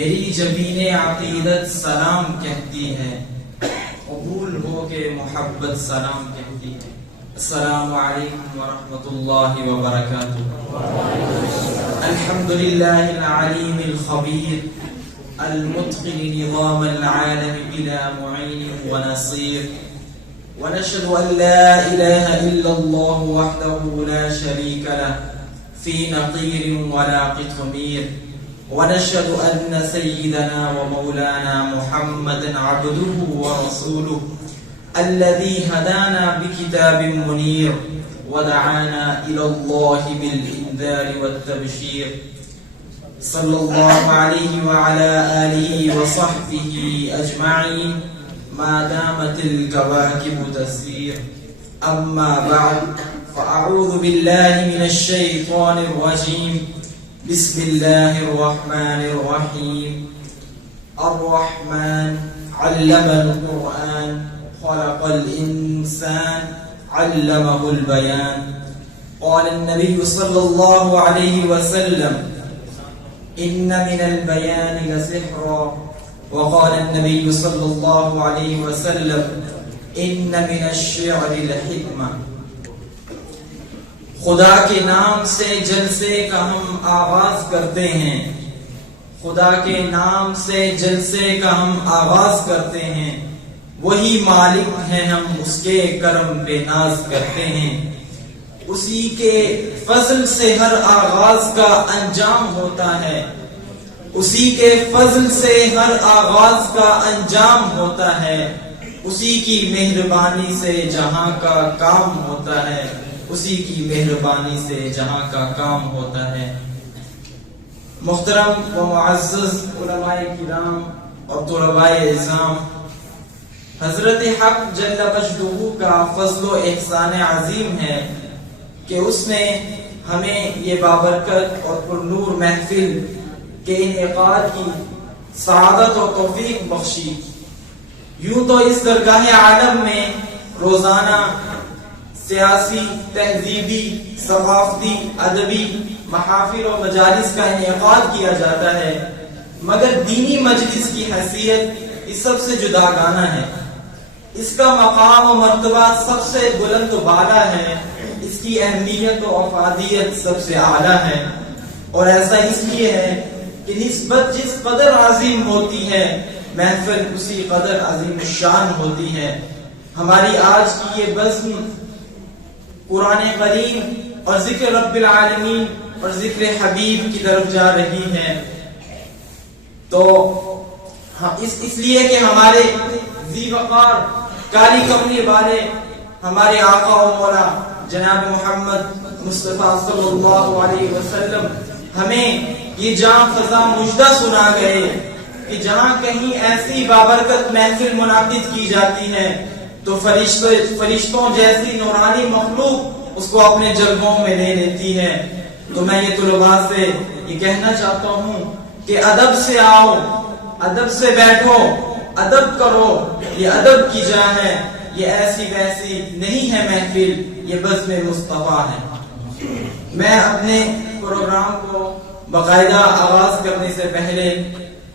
میری جبین عقیدت سلام کہتی ہے، قبول ہو کے محبت سلام کہتی ہے۔ السلام علیکم ورحمۃ اللہ وبرکاتہ۔ الحمد للہ العلیم الخبیر المتقن نظام العالم بلا معین ونصیر، ونشهد أن لا إله إلا الله وحده لا شريك له في نقير ولا قطمير، ونشهد أن سيدنا ومولانا محمدا عبده ورسوله الذي هدانا بكتاب منير ودعانا إلى الله بالإنذار والتبشير، صلى الله عليه وعلى آله وصحبه أجمعين ما دامت الكواكب تسير، أما بعد فأعوذ بالله من الشيطان الرجيم، بسم الله الرحمن الرحيم۔ الرحمن علم القرآن خلق الإنسان علمه البيان، قال النبي صلى الله عليه وسلم إن من البيان لسحرا، وقال النبي صلى الله عليه وسلم إن من الشعر لحكمة۔ خدا کے نام سے جلسے کا ہم آغاز کرتے ہیں، خدا کے نام سے جلسے کا ہم آغاز کرتے ہیں، وہی مالک ہیں ہم اس کے کرم پہ ناز کرتے ہیں، اسی کے فضل سے ہر آغاز کا انجام ہوتا ہے، اسی کے فضل سے ہر آغاز کا انجام ہوتا ہے، اسی کی مہربانی سے جہاں کا کام ہوتا ہے، اسی کی مہربانی سے جہاں کا کام ہوتا ہے۔ محترم و معزز علماء کرام اور طلباء اعظام، حضرت حق جل مجدہ کا فضل و احسان عظیم ہے کہ اس نے ہمیں یہ بابرکت اور پرنور محفل کے انعقاد کی سعادت و توفیق بخشی۔ یوں تو اس درگاہ عالم میں روزانہ سیاسی، تہذیبی، ثقافتی، ادبی محافل و مجالس کا انعقاد کیا جاتا ہے، مگر دینی مجلس کی حیثیت اس سب سے جداگانہ ہے، اس کا مقام و مرتبہ سب سے بلند و بالا ہے، اس کی اہمیت و افادیت سب سے اعلیٰ ہے، اور ایسا اس لیے ہے کہ نسبت جس قدر عظیم ہوتی ہے محفل اسی قدر عظیم الشان ہوتی ہے۔ ہماری آج کی یہ بزم قرآن کریم اور ذکر رب العالمین اور ذکر حبیب کی طرف جا رہی ہے، تو اس لیے کہ ہمارے ذی وقار کالی کملی والے ہمارے آقا و مولا جناب محمد مصطفیٰ صلی اللہ علیہ وسلم ہمیں یہ جاں فضا مجدہ سنا گئے کہ جہاں کہیں ایسی بابرکت محفل منعقد کی جاتی ہے تو فرشتوں جیسی نورانی مخلوق اس کو اپنے جلووں میں لے لیتی ہے۔ تو میں یہ طلباء سے یہ کہنا چاہتا ہوں کہ ادب سے آؤ، ادب سے بیٹھو، ادب کرو، یہ ادب کی جا ہے، یہ ایسی ویسی نہیں ہے محفل، یہ بزم مصطفیٰ ہے۔ میں اپنے پروگرام کو باقاعدہ آغاز کرنے سے پہلے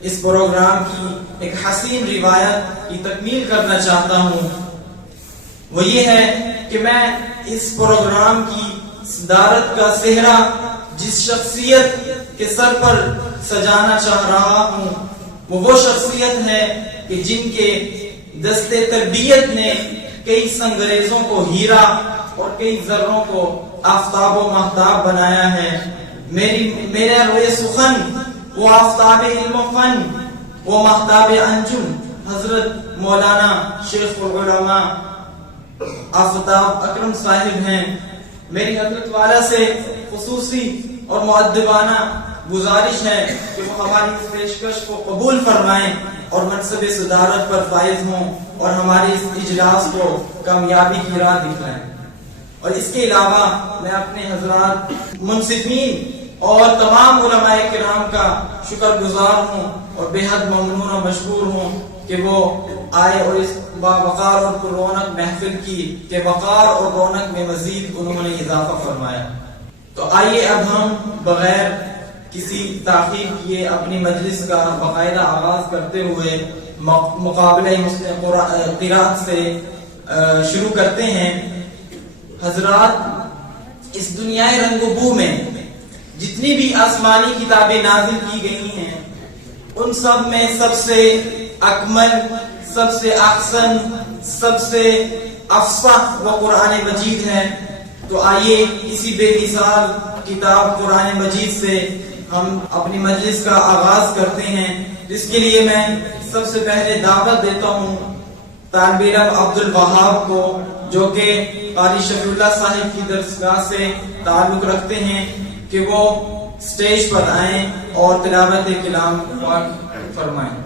اس پروگرام کی ایک حسین روایت کی تکمیل کرنا چاہتا ہوں، وہ یہ ہے کہ میں اس پروگرام کی صدارت کا صحرا جس شخصیت کے سر پر سجانا چاہ رہا ہوں وہ شخصیت ہے کہ جن کے دستے تربیت نے کئی سنگریزوں کو ہیرا اور کئی ذروں کو آفتاب و مہتاب بنایا ہے۔ میرا روئے سخن وہ آفتاب علم و فن، وہ مہتاب انجم حضرت مولانا شیخ العلماء آفتاب اکرم صاحب ہیں۔ میری حضرت والا سے خصوصی اور مؤدبانہ گزارش ہے کہ وہ ہماری اس پیشکش کو قبول فرمائیں اور منصب صدارت پر فائز ہوں اور ہمارے اس اجلاس کو کامیابی کی راہ دکھائیں۔ اور اس کے علاوہ میں اپنے حضرات منصفین اور تمام علماء کرام کا شکر گزار ہوں اور بے حد ممنون و مشکور ہوں کہ وہ آئے اور اس باوقار اور رونق محفل کی کہ وقار اور رونق میں مزید انہوں نے اضافہ فرمایا۔ تو آئیے اب ہم بغیر کسی تاخیر کیے اپنی مجلس کا باقاعدہ آغاز کرتے ہوئے مقابلہ قرات سے شروع کرتے ہیں۔ حضرات، اس دنیا رنگ و بو میں جتنی بھی آسمانی کتابیں نازل کی گئی ہیں ان سب میں سب سے اکمل، سب سے احسن، سب سے افصح وہ قرآن مجید ہے۔ تو آئیے اسی بے مثال کتاب قرآن مجید سے ہم اپنی مجلس کا آغاز کرتے ہیں، جس کے لیے میں سب سے پہلے دعوت دیتا ہوں طالب علم عبد الوہاب کو، جو کہ قاری شفیع اللہ صاحب کی درسگاہ سے تعلق رکھتے ہیں، کہ وہ سٹیج پر آئیں اور تلاوت کلام پاک فرمائیں۔